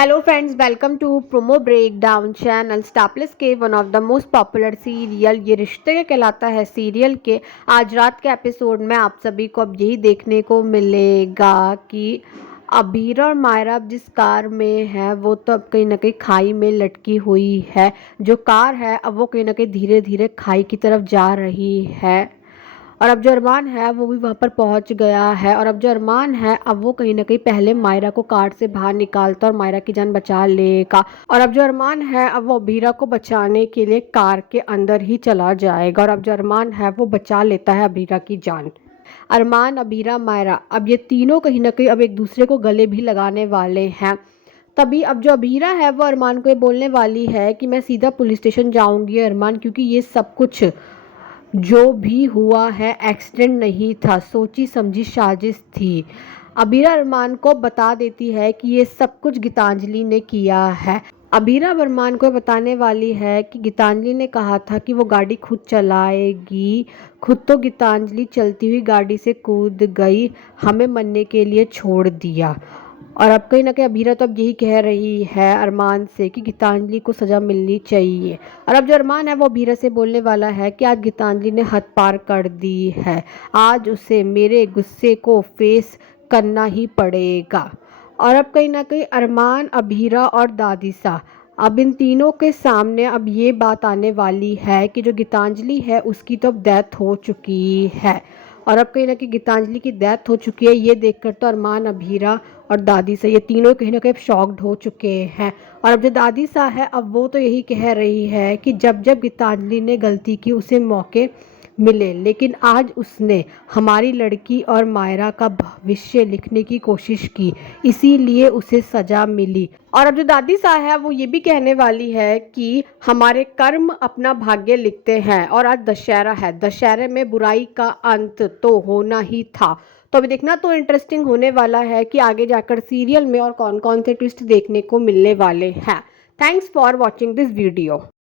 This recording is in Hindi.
Hello friends, welcome to Promo Breakdown channel Star Plus के one of the most popular serial ये रिश्ते के कहलाता है सीरियल के आज रात के एपिसोड में आप सभी को अब यही देखने को मिलेगा कि अबीर और मायरा अब जिस कार में है वो तो अब कहीं ना कहीं खाई में लटकी हुई है। जो कार है अब वो कहीं ना कहीं धीरे धीरे खाई की तरफ जा रही है और अब जो अरमान है वो भी वहाँ पर पहुँच गया है। और अब जो अरमान है अब वो कहीं ना कहीं पहले मायरा को कार से बाहर निकालता और मायरा की जान बचा लेगा। और अब जो अरमान है अब वो अबीरा को बचाने के लिए कार के अंदर ही चला जाएगा और अब जो अरमान है वो बचा लेता है अबीरा की जान। अरमान, अबीरा, मायरा अब ये तीनों कहीं ना कहीं अब एक दूसरे को गले भी लगाने वाले हैं। तभी अब जो अबीरा है वो अरमान को ये बोलने वाली है कि मैं सीधा पुलिस स्टेशन जाऊंगी अरमान, क्योंकि ये सब कुछ जो भी हुआ है एक्सीडेंट नहीं था, सोची समझी साजिश थी। अबीरा अरमान को बता देती है कि ये सब कुछ गीतांजलि ने किया है। अबीरा अरमान को बताने वाली है कि गीतांजलि ने कहा था कि वो गाड़ी खुद चलाएगी, खुद तो गीतांजलि चलती हुई गाड़ी से कूद गई, हमें मरने के लिए छोड़ दिया। और अब कहीं ना कहीं अबीरा तो अब यही कह रही है अरमान से कि गीतांजलि को सज़ा मिलनी चाहिए। और अब जो अरमान है वो अबीरा से बोलने वाला है कि आज गीतांजलि ने हद पार कर दी है, आज उसे मेरे गुस्से को फेस करना ही पड़ेगा। और अब कहीं ना कहीं अरमान, अबीरा और दादीसा अब इन तीनों के सामने अब ये बात आने वाली है कि जो गीतांजलि है उसकी तो अब डेथ हो चुकी है। और अब कहीं ना कहीं गीतांजलि की डेथ हो चुकी है ये देखकर तो अरमान, अबीरा और दादी सा ये तीनों कहीं ना कहीं शॉक्ड हो चुके हैं। और अब जो दादी सा है अब वो तो यही कह रही है कि जब जब गीतांजलि ने गलती की उसे मौके मिले, लेकिन आज उसने हमारी लड़की और मायरा का भविष्य लिखने की कोशिश की, इसीलिए उसे सजा मिली। और अब जो दादी सा है वो ये भी कहने वाली है कि हमारे कर्म अपना भाग्य लिखते हैं और आज दशहरा है, दशहरे में बुराई का अंत तो होना ही था। तो अभी देखना तो इंटरेस्टिंग होने वाला है कि आगे जाकर सीरियल में और कौन कौन से ट्विस्ट देखने को मिलने वाले हैं। Thanks for watching this video.